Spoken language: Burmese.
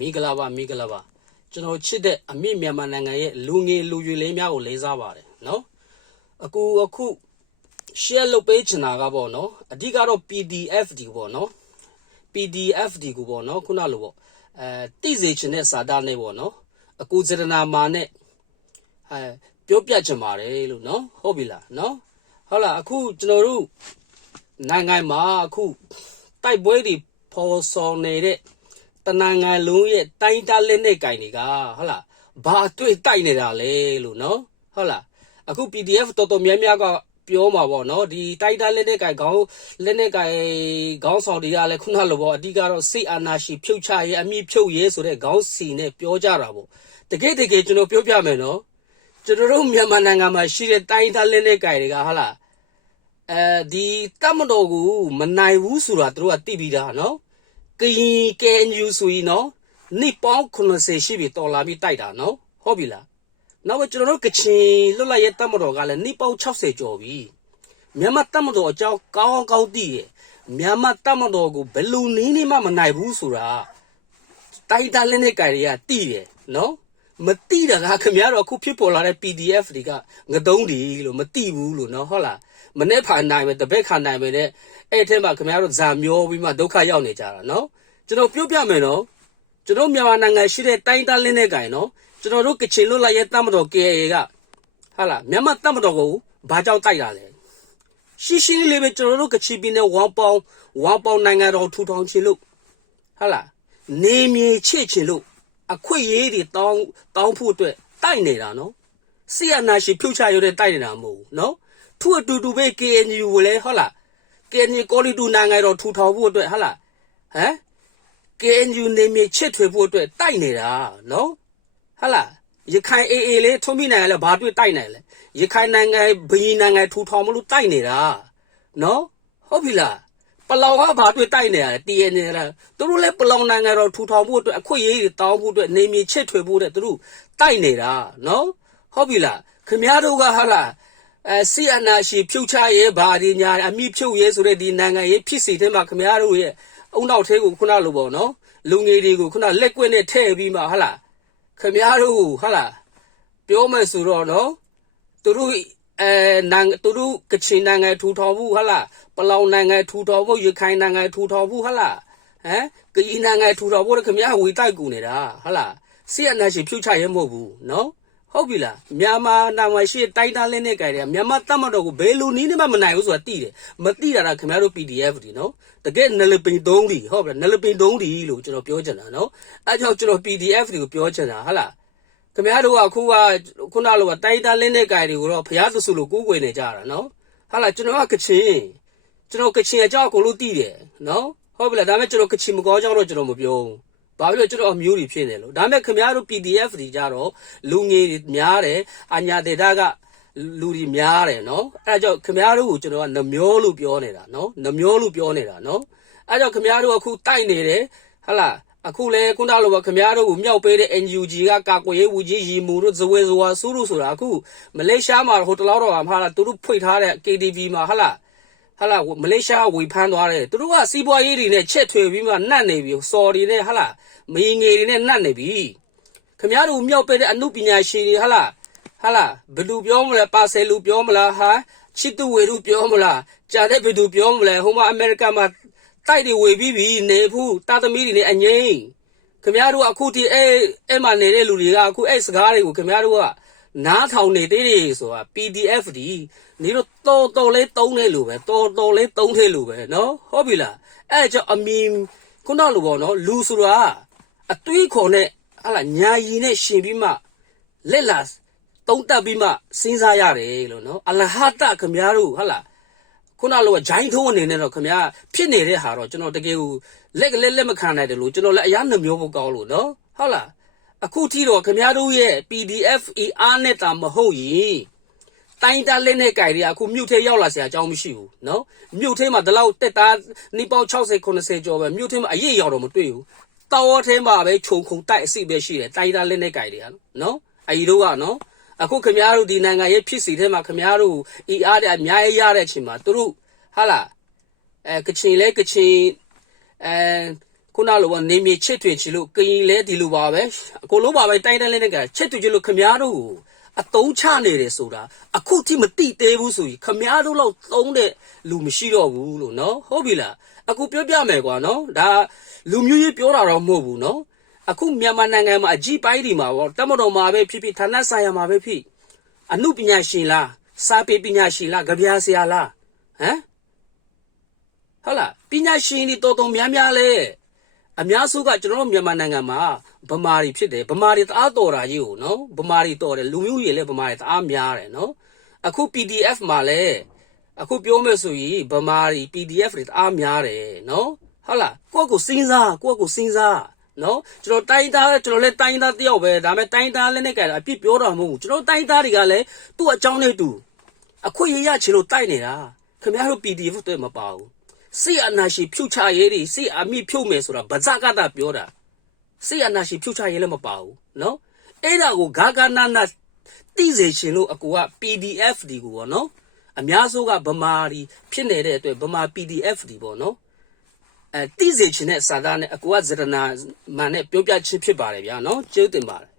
မင်္ဂလာပါမင်္ဂလာပါကျွန်တော်ချစ်တဲ့အမိမြန်မာနိုင်ငံရဲ့လူငယ်လူရွယ်လေးများကိုလေးစားပါတယ်နော်အခုအခု share လုပ်ပေးချင်တာကပေါ့နော်အဓိကတော့ PDF ဒီပေါ့နော် PDF ဒီကိုပေါ့နော်ခုနလိုပေါ့အဲတိစေချင်တဲ့စာသားနဲ့ပေါ့နော်အခုစေတနာမာနဲ့အဲပြောပြချင်ပါတယ်လို့နော်ဟုတ်ပြီလားနော်ဟုတ်လားအခုကျွန်တော်တို့နိုင်ငံမှာအခုတိုက်ပွဲတွေပေါ်ဆောင်နေတဲ့ တနင်္ဂနွေလုံးရဲ့တိုင်းတားလက်နဲ့ကင်တွေကဟုတ်လားဘာအတွေ့တိုက်နေတာလဲလို့နော်ဟုတ်လားအခု PDF တော်တော်များများကပြောမှာပေါ့နော်ဒီတိုက်တားလက်နဲ့ကင်ခေါင်းလက်နဲ့ကင်ခေါင်းဆောင်တွေကလည်းခုနလိုပေါ့အဓိကတော့စိတ်အာဏာရှိဖြုတ်ချရဲအမိဖြုတ်ရဲဆိုတဲ့ခေါင်းစီနဲ့ပြောကြတာပေါ့တကယ်တကယ်ကျွန်တော်ပြောပြမယ်နော်ကျွန်တော်တို့မြန်မာနိုင်ငံမှာရှိတဲ့တိုင်းတားလက်နဲ့ကင်တွေကဟုတ်လားအဲဒီတမတော်ကိုမနိုင်ဘူးဆိုတာသူတို့ကသိပြီးသားနော် ကရင်ကဲညူဆိုရင်နော်နှစ်ပေါင်း90ရှိပြီတော်လာပြီးတိုက်တာနော်ဟုတ်ပြီလားနောက်ကျွန်တော်တို့ကချင်လွတ်လပ်ရေးတပ်မတော်ကလည်းနှစ်ပေါင်း60ကျော်ပြီမြန်မာတပ်မတော်အကြောင်းကောင်းကောင်းသိရဲ့မြန်မာတပ်မတော်ကိုဘယ်လူနည်းနေမှမနိုင်ဘူးဆိုတာတိုက်တာလည်းနဲ့ကြိုင်တွေကသိတယ်နော် မတိတာကခင်ဗျားတို့အခုဖြစ်ပေါ်လာတဲ့ PDF တွေကငတုံးဒီလို့မတိဘူးလို့နော်ဟုတ်လားမနေ့ဖာနိုင်မယ်တပည့်ခါနိုင်မယ်နဲ့အဲ့ထဲမှာခင်ဗျားတို့ဇာမျောပြီးမှဒုက္ခရောက်နေကြတာနော်ကျွန်တော်ပြောပြမယ်နော်ကျွန်တော်မြန်မာနိုင်ငံရှိတဲ့တိုင်းသားလင်းတဲ့ကြိုင်နော်ကျွန်တော်တို့ကချင်လွတ်လပ်ရေးတပ်မတော် KA ကဟာလားမြန်မာတပ်မတော်ကိုဘာကြောင့်တိုက်တာလဲရှင်းရှင်းလေးပဲကျွန်တော်တို့ကချင်ပြည်နယ်ဝမ်ပေါင်ဝမ်ပေါင်နိုင်ငံတော်ထူထောင်ချင်လို့ဟာလားနေမြေချစ်ချင်လို့ အခွင့်အရေးတွေတောင်းတောင်းဖို့အတွက်တိုက်နေတာနော်ဆီယနာရှိဖြုတ်ချရတဲ့တိုက်နေတာမဟုတ်ဘူးနော်သူ့အတူတူပဲ KNU ကိုလည်းဟုတ်လား KNU ကော်လီတူနိုင်ငံတော်ထူထောင်ဖို့အတွက်ဟုတ်လားဟမ် KNU နေမြေချစ်ထွေဖို့အတွက်တိုက်နေတာနော်ဟုတ်လားရခိုင် AA လေးထုံးမိနိုင်ငံလည်းဘာတွေ့တိုက်နိုင်လဲရခိုင်နိုင်ငံဘီနိုင်ငံထူထောင်မလို့တိုက်နေတာနော်ဟုတ်ပြီလား ပလောင်ကဘာတွေ့တိုက်နေရလဲ TNA လားသူတို့လည်းပလောင်နိုင်ငံတော်ထူထောင်ဖို့အတွက်အခွင့်အရေးတွေတောင်းဖို့အတွက်နေမြေချစ်ထွေဖို့အတွက်သူတို့တိုက်နေတာနော်ဟုတ်ပြီလားခင်ဗျားတို့ကဟာလားအဲဆီအနာရှိဖြုတ်ချရဲဘာဒီညာအမိဖြုတ်ရဲဆိုတဲ့ဒီနိုင်ငံရေးဖြစ်စီတဲ့မှာခင်ဗျားတို့ရဲ့အုံနောက်သေးကိုခုနလိုပေါ့နော်လူငယ်တွေကိုခုနလက်ကွက်နဲ့ထည့်ပြီးမှဟာလားခင်ဗျားတို့ဟာလားပြောမယ်ဆိုတော့နော်သူတို့ အဲနိုင်ငံသူတို့ကချင်နိုင်ငံထူထောင်မှုဟာလားပလောင်နိုင်ငံထူထောင်မှုရခိုင်နိုင်ငံထူထောင်မှုဟာလားဟမ်ကရင်နိုင်ငံထူထောင်ဖို့ခင်ဗျားဝေတိုက်ကူနေတာဟာလားဆီအနာရှိဖြုတ်ချရဲမဟုတ်ဘူးနော်ဟုတ်ပြီလားမြန်မာနိုင်ငံရှိတိုက်တားလင်းနဲ့ကြိုင်တယ်မြန်မာတပ်မတော်ကိုဘယ်လိုနည်းနဲ့မှမနိုင်ဘူးဆိုတာသိတယ်မသိတာကခင်ဗျားတို့ PDF ဒီနော်တကယ်နလပင်3ဒီဟုတ်ပြီလားနလပင်3ဒီလို့ကျွန်တော်ပြောချင်တာနော်အဲကြောင့်ကျွန်တော် PDF တွေကိုပြောချင်တာဟာလား ခင်ဗျားတို့ကအခုကခုနလိုကတိုက်တားလင်းနဲ့ကြိုင်တွေကိုတော့ဖျားသစုလို့ကိုးကွယ်နေကြတာနော်ဟာလားကျွန်တော်ကကချင်ကျွန်တော်ကချင်အကြောင်းအကုန်လုံးသိတယ်နော်ဟုတ်ပြီလားဒါပေမဲ့ကျွန်တော်ကချင်မကောကြောင်းတော့ကျွန်တော်မပြောဘူးဘာဖြစ်လို့ကျွန်တော်အမျိုးတွေဖြစ်နေလို့ဒါပေမဲ့ခင်ဗျားတို့ PDF တွေကြတော့လူငယ်တွေများတယ်အညာဒေတာကလူတွေများတယ်နော်အဲဒါကြောင့်ခင်ဗျားတို့ကိုကျွန်တော်ကနှမျောလို့ပြောနေတာနော်နှမျောလို့ပြောနေတာနော်အဲဒါကြောင့်ခင်ဗျားတို့အခုတိုက်နေတယ်ဟလာ အခုလဲခုနလိုပဲခင်ဗျားတို့ကိုမြောက်ပေးတဲ့ NUG ကကာကွယ်ရေးဦးကြီးရီမူတို့ဇဝဲဇဝါစူးလို့ဆိုတာအခုမလေးရှားမှာဟိုတလောက်တော့မှာဟာသူတို့ဖွင့်ထားတဲ့ KTV မှာဟလာဟလာမလေးရှားဝေဖမ်းသွားတယ်သူတို့ကစီးပွားရေးတွေနဲ့ချက်ထွေပြီးမှနှက်နေပြီစော်တွေနဲ့ဟလာမင်းငယ်တွေနဲ့နှက်နေပြီခင်ဗျားတို့မြောက်ပေးတဲ့အမှုပညာရှင်တွေဟလာဟလာဘယ်လူပြောမလဲပါဆယ်လူပြောမလားဟာချစ်သူဝေလူပြောမလားကြာတဲ့ဘယ်သူပြောမလဲဟိုမှာအမေရိကန်မှာ တိုက်တွေဝေပြီးပြီနေဘူးတာသမီတွေနဲ့အငိမ့်ခင်ဗျားတို့ကအခုဒီအဲအဲ့မှာနေတဲ့လူတွေကအခုအဲ့စကားတွေကိုခင်ဗျားတို့ကနားထောင်နေသေးတယ်ဆိုတာ PDF ဒီနေတော့တော်တော်လေးတုံးနေလို့ပဲတော်တော်လေးတုံးထဲလို့ပဲเนาะဟုတ်ပြီလားအဲ့ကြောင့်အမီခုနလိုပေါ့နော်လူဆိုတာအတွေးခေါ်နဲ့ဟာလာညာရီနဲ့ရှင်ပြီးမှလက်လာတုံးတက်ပြီးမှစဉ်းစားရတယ်လို့နော်အလဟတခမများတို့ဟာလာ ခုနလိုဂျိုင်းထိုးအနေနဲ့တော့ခင်ဗျာဖြစ်နေတဲ့ဟာတော့ကျွန်တော်တကယ်ကိုလက်ကလက်လက်မခံနိုင်တယ်လို့ကျွန်တော်လည်းအရာနှမျိုးဖို့ကောင်းလို့နော်ဟုတ်လားအခုထိတော့ခင်ဗျားတို့ရဲ့ PDF ER နဲ့တာမဟုတ်ရင်တိုင်းတားလက်နဲ့ကြိုက်ရအခုမြို့ထဲရောက်လာစရာအကြောင်းမရှိဘူးနော်မြို့ထဲမှာဒီလောက်တက်တာနေပေါင်း60 90ကျော်ပဲမြို့ထဲမှာအရေးရောက်တော့မတွေ့ဘူးတော်ထဲမှာပဲခြုံခုံတိုက်အစ်စ်ပဲရှိတယ်တိုင်းတားလက်နဲ့ကြိုက်ရနော်အီတို့ကနော် အခုခမားတို့ဒီနိုင်ငံရဲ့ဖြစ်စီထဲမှာခမားတို့အီအားတဲ့အများကြီးရတဲ့အချိန်မှာသူတို့ဟာလားအဲကချင်လဲကချင်အဲခုနလိုကနေမြေချစ်ထွင်ချလို့ကရင်လဲဒီလိုပါပဲအကုန်လုံးပါပဲတိုင်းတိုင်းလဲနဲ့ကချစ်ထွင်ချလို့ခမားတို့ကိုအတုံးချနေတယ်ဆိုတာအခုထိမတိသေးဘူးဆိုရင်ခမားတို့လောက်သုံးတဲ့လူမရှိတော့ဘူးလို့နော်ဟုတ်ပြီလားအခုပြောပြမယ်ကွာနော်ဒါလူမျိုးရေးပြောတာတော့မဟုတ်ဘူးနော် အခုမြန်မာနိုင်ငံမှာအကြီးပိုင်းဒီမှာပေါ့တမတော်မှာပဲဖြစ်ဖြစ်ဌာနဆိုင်ရာမှာပဲဖြစ်အမှုပညာရှင်လားစာပေပညာရှင်လားကြပြာဆရာလားဟမ်ဟုတ်လားပညာရှင်တွေတော်တော်များများလဲအများစုကကျွန်တော်တို့မြန်မာနိုင်ငံမှာဗမာတွေဖြစ်တယ်ဗမာတွေတအားတော်တာကြီးကိုနော်ဗမာတွေတော်တယ်လူမျိုးတွေလည်းဗမာတွေတအားများတယ်နော်အခု PDF မှာလည်းအခုပြောမယ်ဆိုရင်ဗမာတွေ PDF တွေတအားများတယ်နော်ဟုတ်လားကိုယ့်ကိုစဉ်းစားကိုယ့်ကိုစဉ်းစား နော်ကျွန်တော်တိုင်းသားကျွန်တော်လည်းတိုင်းသားတယောက်ပဲဒါပေမဲ့တိုင်းသားလည်းနဲ့ကြိုင်တာအပြစ်ပြောတော့မဟုတ်ဘူးကျွန်တော်တိုင်းသားတွေကလည်းသူ့အကြောင်းနဲ့သူအခွင့်အရေးရချင်လို့တိုက်နေတာခင်ဗျားတို့ PDF တွေမပါဘူးစိတ်အနာရှိဖြုတ်ချရေးတွေစိတ်အမိဖြုတ်မယ်ဆိုတာဗဇကတာပြောတာစိတ်အနာရှိဖြုတ်ချရေးလည်းမပါဘူးနော်အဲ့ဒါကိုဂါဂနာနာတိစေရှင်လို့အကူက PDF ဒီကိုပေါ့နော်အများစုကဗမာဒီဖြစ်နေတဲ့အတွက်ဗမာ PDF ဒီပေါ့နော် အဲတိစေရှင်တဲ့စာသားနဲ့အကူကဇရနာမန်နဲ့ပြောပြချင်းဖြစ်ပါတယ်ဗျာနော်ကျေးဇူးတင်ပါတယ်